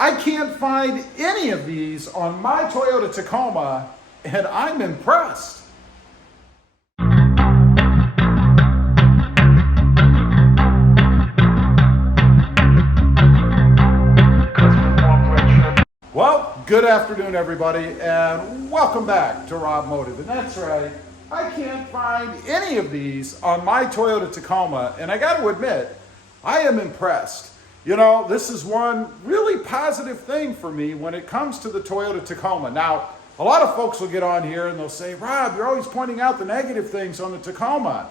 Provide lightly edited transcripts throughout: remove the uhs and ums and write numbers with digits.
I can't find any of these on my Toyota Tacoma, and I'm impressed. Well, good afternoon, everybody, and welcome back to Robmotive. And that's right, I can't find any of these on my Toyota Tacoma, and I got to admit, I am impressed. You know, this is one really positive thing for me when it comes to the Toyota Tacoma. Now, a lot of folks will get on here and they'll say, Rob, you're always pointing out the negative things on the Tacoma.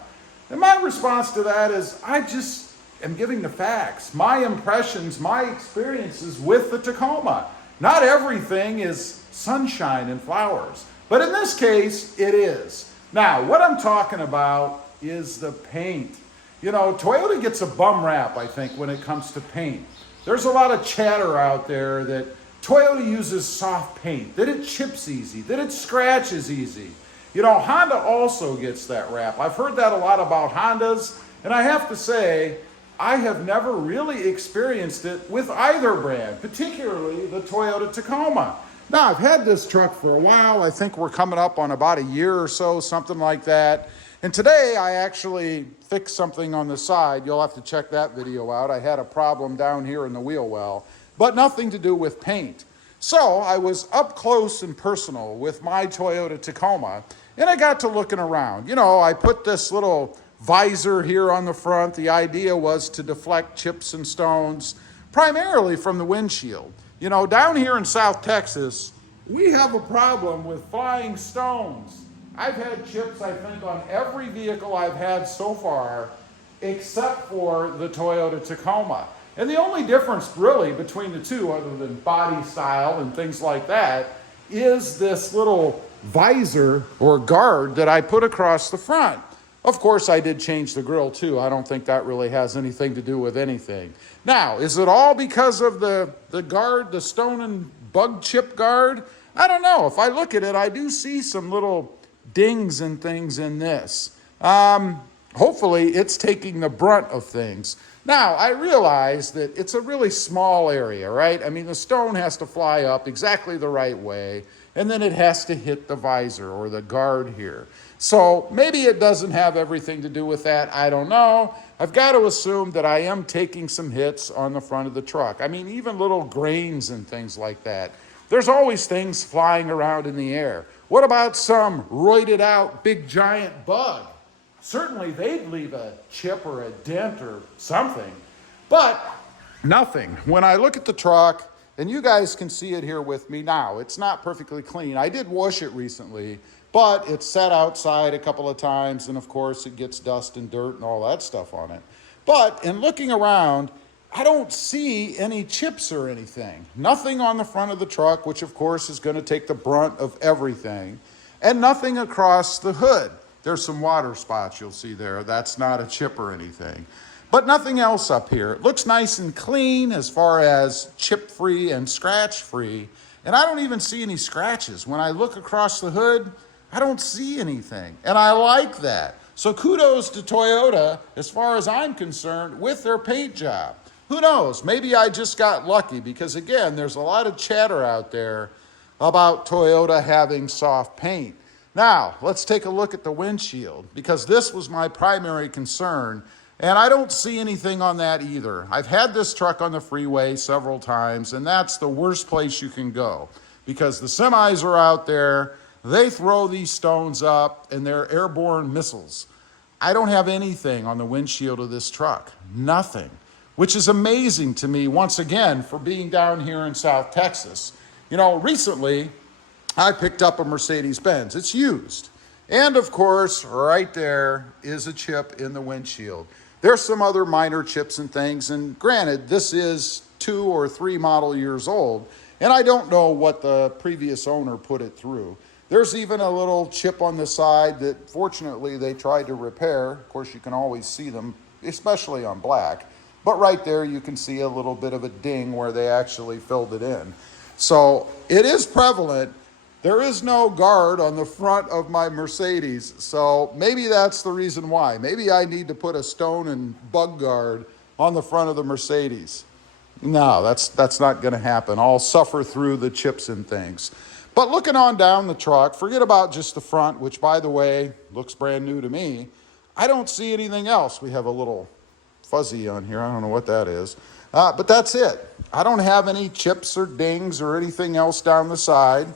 And my response to that is, I just am giving the facts, my impressions, my experiences with the Tacoma. Not everything is sunshine and flowers, but in this case, it is. Now, what I'm talking about is the paint. You know, Toyota gets a bum rap, I think, when it comes to paint. There's a lot of chatter out there that Toyota uses soft paint, that it chips easy, that it scratches easy. You know, Honda also gets that rap. I've heard that a lot about Hondas, and I have to say, I have never really experienced it with either brand, particularly the Toyota Tacoma. Now, I've had this truck for a while. I think we're coming up on about a year or so, something like that. And today I actually fixed something on the side. You'll have to check that video out. I had a problem down here in the wheel well, but nothing to do with paint. So I was up close and personal with my Toyota Tacoma, and I got to looking around. You know, I put this little visor here on the front. The idea was to deflect chips and stones, primarily from the windshield. You know, down here in South Texas, we have a problem with flying stones. I've had chips, I think, on every vehicle I've had so far, except for the Toyota Tacoma. And the only difference really between the two, other than body style and things like that, is this little visor or guard that I put across the front. Of course, I did change the grille too. I don't think that really has anything to do with anything. Now, is it all because of the guard, the stone and bug chip guard? I don't know. If I look at it, I do see some little dings and things in this. Hopefully it's taking the brunt of things. Now, I realize that it's a really small area, right? I mean, the stone has to fly up exactly the right way, and then it has to hit the visor or the guard here. So maybe it doesn't have everything to do with that. I don't know. I've got to assume that I am taking some hits on the front of the truck. I mean, even little grains and things like that. There's always things flying around in the air. What about some roided out big giant bug? Certainly they'd leave a chip or a dent or something, but nothing. When I look at the truck, and you guys can see it here with me now, it's not perfectly clean. I did wash it recently, but it's sat outside a couple of times, and of course it gets dust and dirt and all that stuff on it. But in looking around, I don't see any chips or anything. Nothing on the front of the truck, which of course is going to take the brunt of everything, and nothing across the hood. There's some water spots you'll see there. That's not a chip or anything. But nothing else up here. It looks nice and clean as far as chip-free and scratch-free, and I don't even see any scratches. When I look across the hood, I don't see anything, and I like that. So kudos to Toyota, as far as I'm concerned, with their paint job. Who knows? Maybe I just got lucky because, again, there's a lot of chatter out there about Toyota having soft paint. Now, let's take a look at the windshield because this was my primary concern, and I don't see anything on that either. I've had this truck on the freeway several times, and that's the worst place you can go because the semis are out there. They throw these stones up, and they're airborne missiles. I don't have anything on the windshield of this truck. Nothing. Which is amazing to me, once again, for being down here in South Texas. You know, recently, I picked up a Mercedes-Benz. It's used. And of course, right there is a chip in the windshield. There's some other minor chips and things, and granted, this is 2 or 3 model years old, and I don't know what the previous owner put it through. There's even a little chip on the side that fortunately they tried to repair. Of course, you can always see them, especially on black. But right there, you can see a little bit of a ding where they actually filled it in. So it is prevalent. There is no guard on the front of my Mercedes. So maybe that's the reason why. Maybe I need to put a stone and bug guard on the front of the Mercedes. No, that's not going to happen. I'll suffer through the chips and things. But looking on down the truck, forget about just the front, which, by the way, looks brand new to me. I don't see anything else. We have a little fuzzy on here. I don't know what that is. But that's it. I don't have any chips or dings or anything else down the side,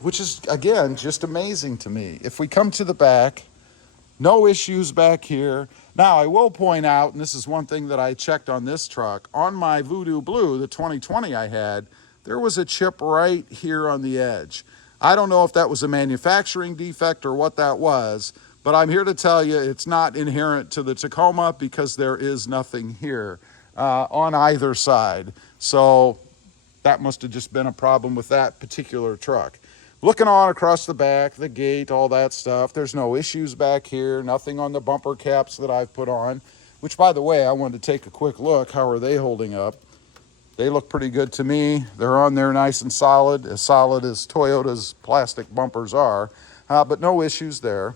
which is, again, just amazing to me. If we come to the back, no issues back here. Now, I will point out, and this is one thing that I checked on this truck, on my Voodoo Blue, the 2020 I had, there was a chip right here on the edge. I don't know if that was a manufacturing defect or what that was, but I'm here to tell you it's not inherent to the Tacoma because there is nothing here on either side. So that must have just been a problem with that particular truck. Looking on across the back, the gate, all that stuff, there's no issues back here, nothing on the bumper caps that I've put on, which, by the way, I wanted to take a quick look. How are they holding up? They look pretty good to me. They're on there nice and solid as Toyota's plastic bumpers are, but no issues there.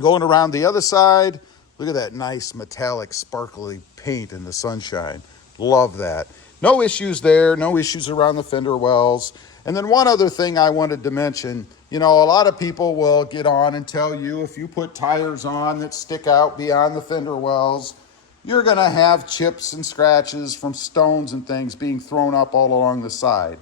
Going around the other side, look at that nice metallic sparkly paint in the sunshine. Love that. No issues there, no issues around the fender wells. And then one other thing I wanted to mention, you know, a lot of people will get on and tell you if you put tires on that stick out beyond the fender wells, you're going to have chips and scratches from stones and things being thrown up all along the side.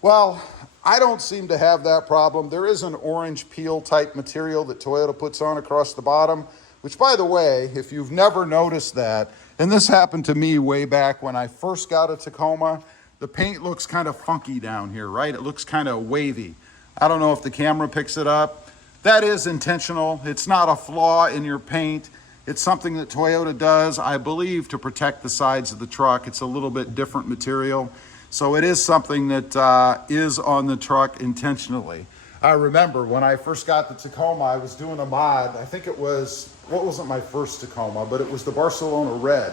Well, I don't seem to have that problem. There is an orange peel type material that Toyota puts on across the bottom, which, by the way, if you've never noticed that, and this happened to me way back when I first got a Tacoma, the paint looks kind of funky down here, right? It looks kind of wavy. I don't know if the camera picks it up. That is intentional. It's not a flaw in your paint. It's something that Toyota does, I believe, to protect the sides of the truck. It's a little bit different material. So it is something that is on the truck intentionally. I remember when I first got the Tacoma, I was doing a mod. I think it was, what wasn't my first Tacoma, but it was the Barcelona Red.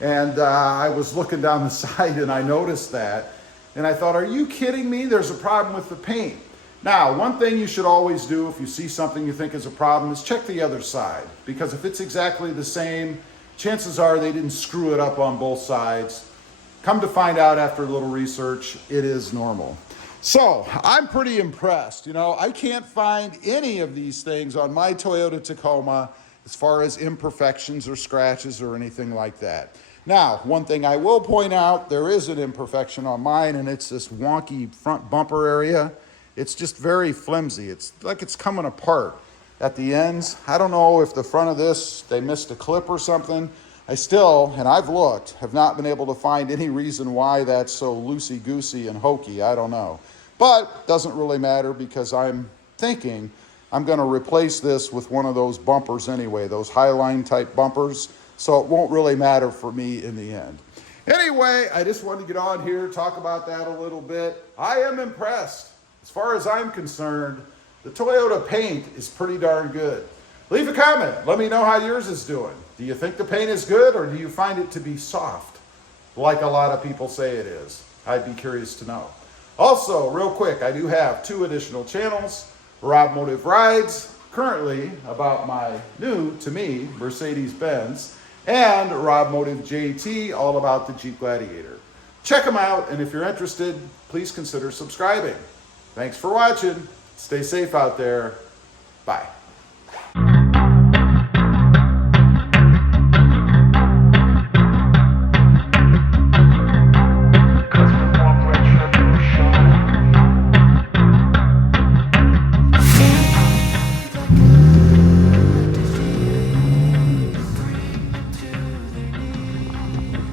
And I was looking down the side and I noticed that. And I thought, are you kidding me? There's a problem with the paint. Now, one thing you should always do if you see something you think is a problem is check the other side. Because if it's exactly the same, chances are they didn't screw it up on both sides. Come to find out after a little research, it is normal. So I'm pretty impressed. You know, I can't find any of these things on my Toyota Tacoma as far as imperfections or scratches or anything like that. Now, one thing I will point out, there is an imperfection on mine, and it's this wonky front bumper area. It's just very flimsy. It's like it's coming apart at the ends. I don't know if the front of this, they missed a clip or something. I still, and I've looked, have not been able to find any reason why that's so loosey-goosey and hokey. I don't know. But doesn't really matter because I'm thinking I'm going to replace this with one of those bumpers anyway, those Highline type bumpers. So it won't really matter for me in the end. Anyway, I just wanted to get on here, talk about that a little bit. I am impressed. As far as I'm concerned, the Toyota paint is pretty darn good. Leave a comment. Let me know how yours is doing. Do you think the paint is good or do you find it to be soft, like a lot of people say it is? I'd be curious to know. Also, real quick, I do have 2 additional channels. Robmotive Rides, currently about my new, to me, Mercedes-Benz, and Robmotive JT, all about the Jeep Gladiator. Check them out, and if you're interested, please consider subscribing. Thanks for watching. Stay safe out there. Bye.